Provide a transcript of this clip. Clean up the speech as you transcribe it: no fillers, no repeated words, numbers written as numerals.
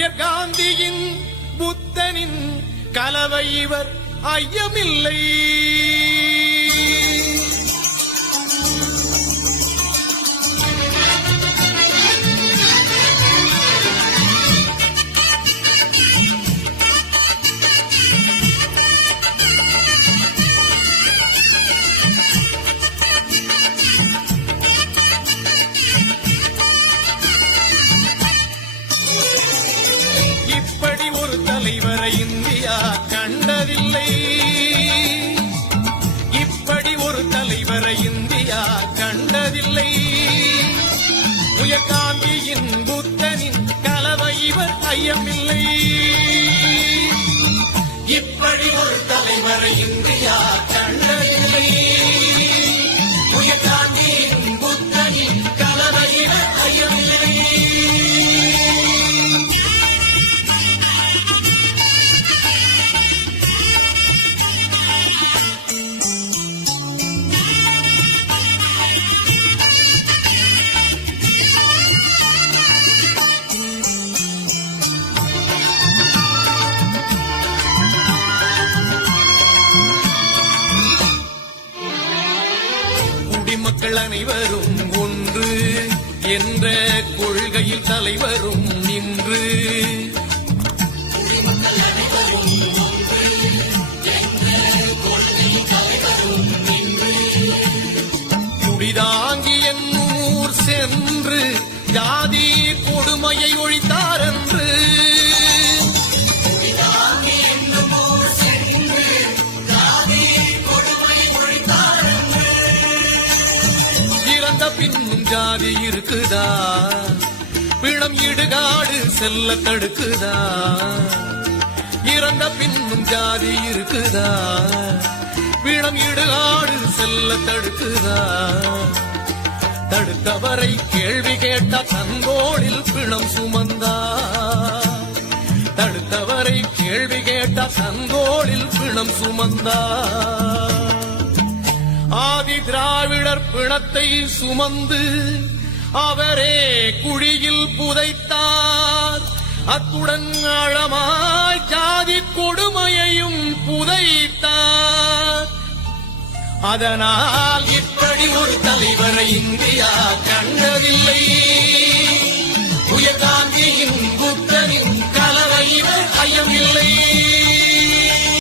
உயர் காந்தியின் புத்தனின் கலவை இவர் ஐயமில்லை. இப்படி ஒரு தலைவரை இந்தியா கண்டதில்லை. இப்படி ஒரு தலைவரை இந்தியா கண்டதில்லை. உயர் காந்தியின் புத்தனின் கலவை இவர் ஐயமில்லை. இப்படி ஒரு தலைவரை இந்தியா கண்டதில்லை. உயர் காந்தியின் புத்தனின் கலவை இவர் ஐயமில்லை. குடிமக்கள் அனைவரும் ஒன்று என்ற கொள்கையில் தலைவரும் நின்று குடிதாங்கி என்னூர் சென்று ஜாதி கொடுமையை ஒழித்தார் என்று பின்னும் ஜாதி இருக்குதா, பிணம் இடுகாடு செல்ல தடுக்குதா. இறந்த பின்னும் ஜாதி இருக்குதா, பிணம் இடுகாடு செல்ல தடுக்குதா. தடுத்தவரை கேள்வி கேட்ட தங்கோளில் பிணம் சுமந்தா. தடுத்தவரை கேள்வி கேட்ட தங்கோளில் பிணம் சுமந்தா. ஆதி திராவிடர் பிணத்தை சுமந்து அவரே குழியில் புதைத்தார். அத்துடன் ஆழமாய் ஜாதி கொடுமையையும் புதைத்தார். அதனால் இப்படி ஒரு தலைவரை இந்தியா கண்டதில்லை. உயர் காந்தியின் புத்தனின் கலவை இவர் ஐயமில்லை.